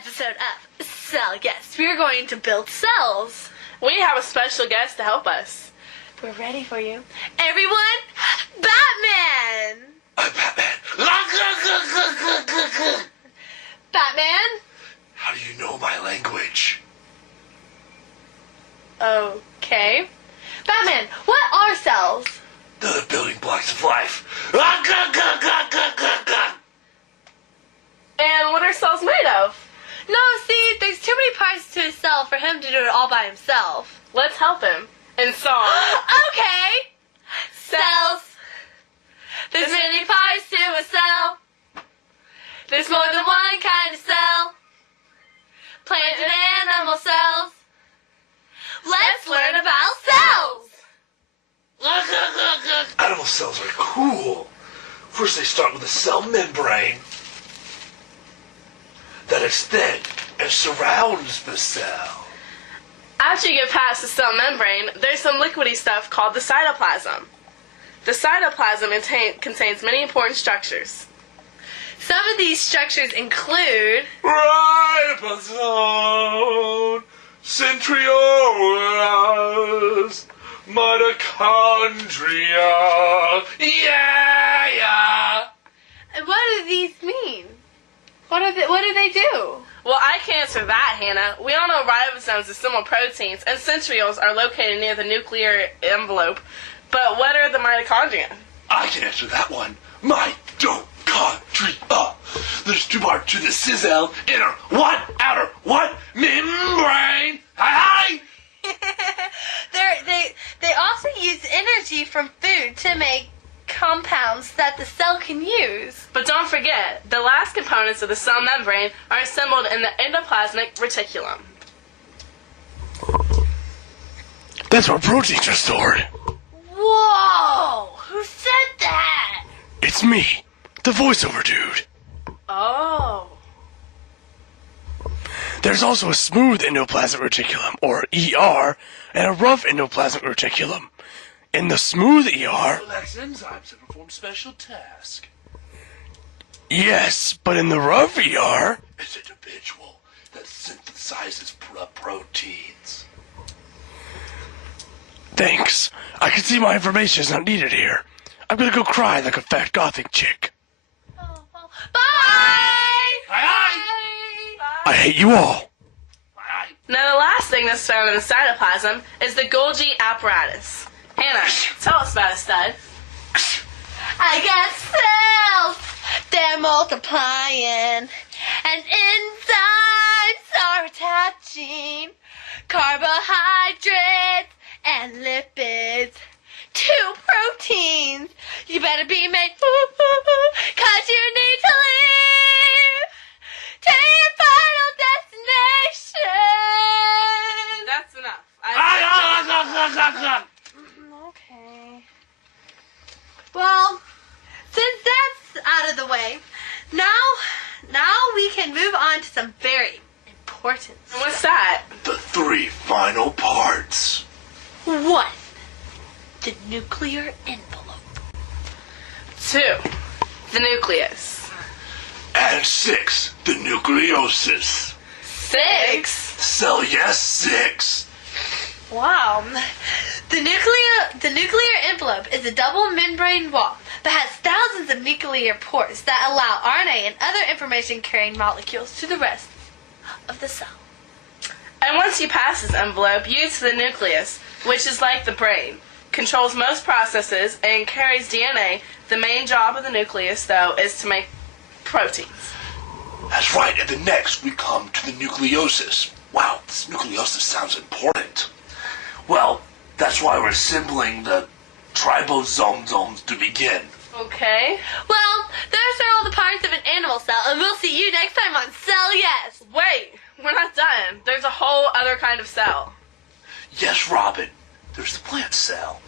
episode of Cell Yes. We are going to build cells. We have a special guest to help us. We're ready for you. Everyone, Batman! I'm Batman. Batman? How do you know my language? Okay. Batman, what are cells? They're the building blocks of life. And what are cells made of? No, see, there's too many parts to a cell for him to do it all by himself. Let's help him. In song. Okay. Cells. There's many parts to a cell. There's more than one kind of cell. Plant and animal cells. Let's learn about cells. Animal cells are cool. First they start with a cell membrane that is thin and surrounds the cell. After you get past the cell membrane, there's some liquidy stuff called the cytoplasm. The cytoplasm contains many important structures. Some of these structures include Ribosome, centrioles, mitochondria. Yeah. And what do these mean? What do they do? Well, I can answer that, Hannah. We all know ribosomes are simple proteins, and centrioles are located near the nuclear envelope. But what are the mitochondria? I can answer that one. Mitochondria. There's two parts to the cell, inner one, outer one, membrane. Hi. They also use energy from food to make compounds that the cell can use. But don't forget, the last components of the cell membrane are assembled in the endoplasmic reticulum. That's where proteins are stored. Whoa! Who said that? It's me, the voiceover dude. Oh. There's also a smooth endoplasmic reticulum, or ER, and a rough endoplasmic reticulum. In the smooth ER... Relax enzymes that perform special tasks. Yes, but in the rough ER... It's an individual that synthesizes proteins. Thanks. I can see my information is not needed here. I'm gonna go cry like a fat gothic chick. Bye! Bye! I hate you all. Now the last thing that's found in the cytoplasm is the Golgi apparatus. Hannah, tell us about it, stud. I got cells! They're multiplying, and enzymes are attaching carbohydrates and lipids to proteins. You better be made, cause you need to leave to your final destination. That's enough. Okay. Well, since that's out of the way, now we can move on to some very important stuff. What's that? The three final parts. 1. The nuclear envelope. 2. The nucleus. And 6. The nucleosis. 6. Cell yes 6. Wow. The nuclear envelope is a double membrane wall that has thousands of nuclear pores that allow RNA and other information-carrying molecules to the rest of the cell. And once you pass this envelope, you get to the nucleus, which is like the brain, controls most processes, and carries DNA. The main job of the nucleus, though, is to make proteins. That's right, and then next we come to the nucleosis. Wow, this nucleosis sounds important. Well, that's why we're assembling the ribosomes to begin. Okay. Well, those are all the parts of an animal cell, and we'll see you next time on Cell Yes. Wait, we're not done. There's a whole other kind of cell. Yes, Robin. There's the plant cell.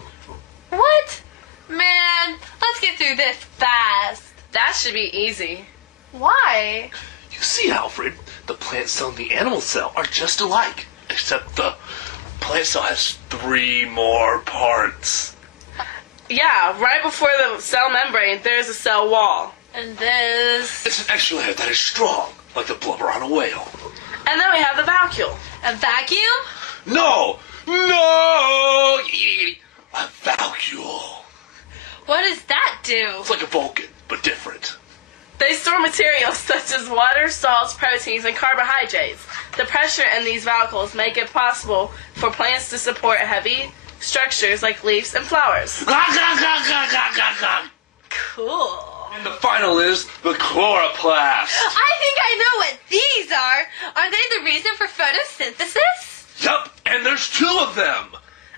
What? Man, let's get through this fast. That should be easy. Why? You see, Alfred, the plant cell and the animal cell are just alike, except the plant cell has 3 more parts. Yeah, right before the cell membrane, there's a cell wall. And this... It's an extra layer that is strong, like the blubber on a whale. And then we have the vacuole. A vacuum? No! No! A vacuole. What does that do? It's like a Vulcan, but different. They store materials such as water, salts, proteins, and carbohydrates. The pressure in these vacuoles make it possible for plants to support heavy structures like leaves and flowers. Cool. And the final is the chloroplast. I think I know what these are. Are they the reason for photosynthesis? Yup, and there's 2 of them.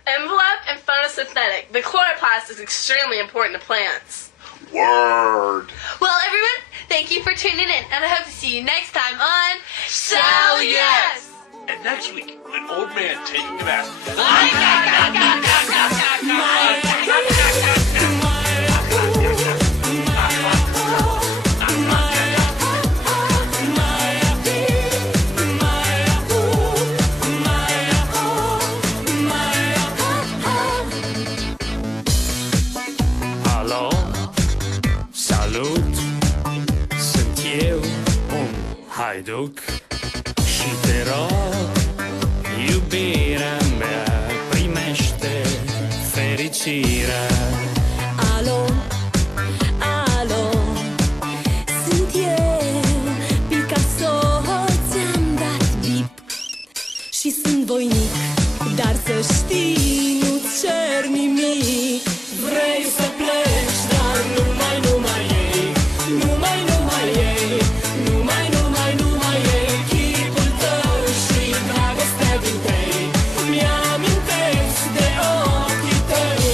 Envelope and photosynthetic. The chloroplast is extremely important to plants. Word. Well, everyone, thank you for tuning in, and I hope to see you next time on Sell Yes! And next week, an old man taking a bath. Alo, salut, sunt eu, un haiduc și te rog, iubirea mea, primește fericirea. Alo, alo, sunt eu, Picasso, ți-am dat bip și sunt voinic, dar să știi, nu-ți cer nimic. Vrei să pleci, dar numai ei, numai ei, numai ei, chipul tău și dragostea din tei, mi-amintesc de ochii tăi.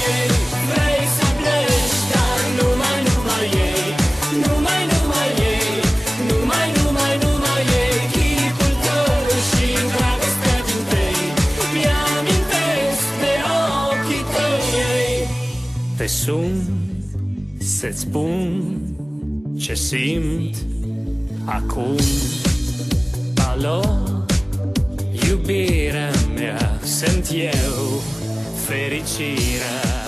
Vrei să pleci, dar numai ei, numai ei, numai ei, chipul tău și dragostea din tei, mi-amintesc de ochii tăi. Te sun să-ți spun ce simt acum. Alo, iubirea mea, sunt eu, fericirea.